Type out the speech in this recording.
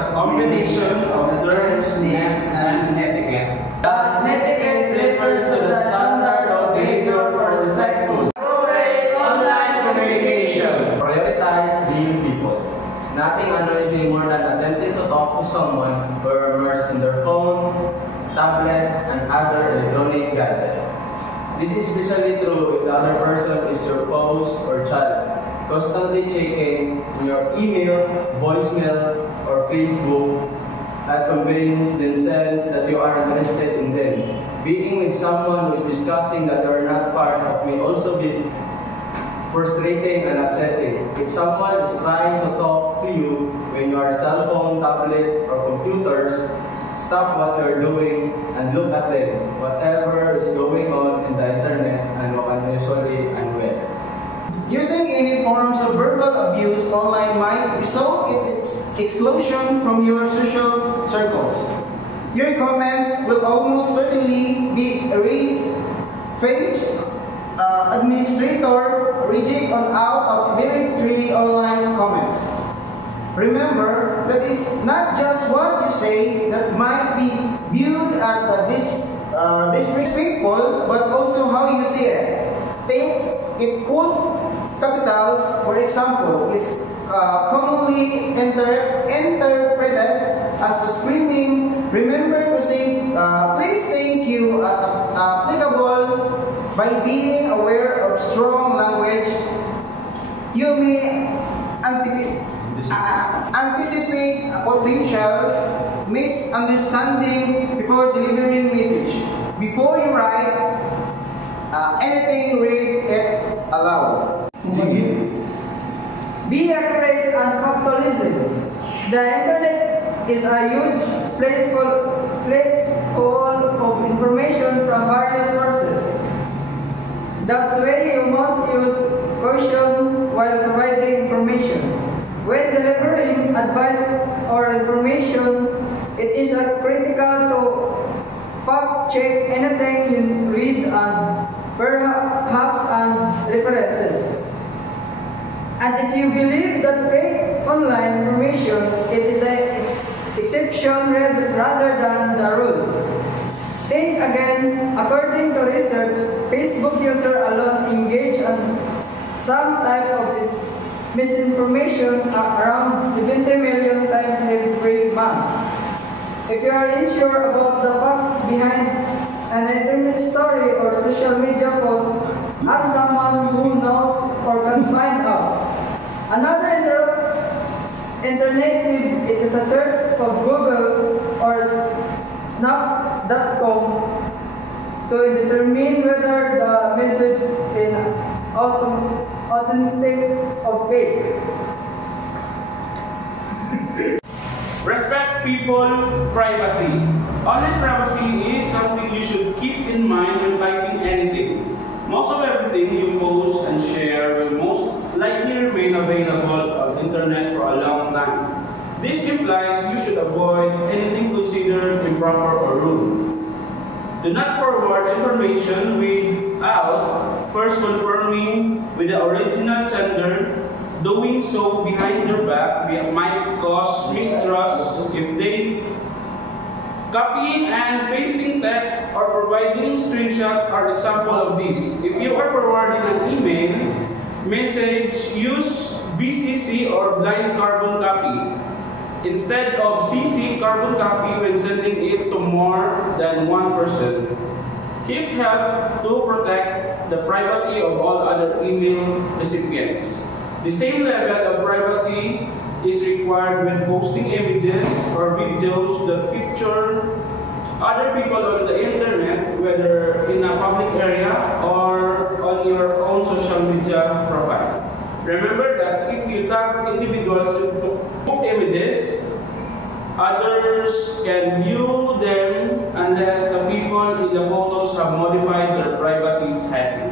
a combination of terms, name, and etiquette. Thus, etiquette refers to the standard of behavior for respectful, appropriate online communication. Prioritize real people. Nothing anything more than attempting to talk to someone who are immersed in their phone, tablet, and other electronic gadget. This is especially true if the other person is your spouse or child. Constantly checking your email, voicemail, or Facebook at convenience then sense that you are interested in them. Being with someone who is discussing that you are not part of may also be frustrating and upsetting. If someone is trying to talk to you when you are cell phone, tablet, or computers, stop what you are doing and look at them. Whatever is going on in the internet and what unusually and well. Using any forms of verbal abuse online might result in exclusion from your social circles. Your comments will almost certainly be erased, page administrator reject on out of very 3 online comments. Remember that it's not just what you say that might be viewed at disrespectful, but also how you see it. Takes it full capitals, for example, is commonly interpreted as a screaming. Remember to say please, thank you as applicable by being aware of strong language. You may anticipate a potential misunderstanding before delivering message. Before you write anything, read it aloud. Be accurate and factualism. The internet is a huge place full of information from various sources. That's why you must use caution while providing information. When delivering advice or information, it is critical to fact-check anything you read and perhaps and references. And if you believe that fake online information, it is the exception rather than the rule. Think again. According to research, Facebook users alone engage in some type of misinformation around 70 million times every month. If you are unsure about the fact behind an internet story or social media post, ask someone who knows or can find out. Another alternative is a search of Google or Snap.com to determine whether the message is authentic or fake. Respect people privacy. Online privacy is something you should keep in mind when typing anything. Most of everything you post and share will most likely remain available on the internet for a long time. This implies you should avoid anything considered improper or rude. Do not forward information without first confirming with the original sender. Doing so behind their back might cause mistrust if they copying and pasting text or providing screenshot are example of this. If you are forwarding an email message, use BCC or blind carbon copy instead of CC carbon copy when sending it to more than one person. This helps to protect the privacy of all other email recipients. The same level of privacy is required when posting images or videos that feature other people on the internet, whether in a public area or on your own social media profile. Remember that if you tag individuals into images, others can view them unless the people in the photos have modified their privacy settings.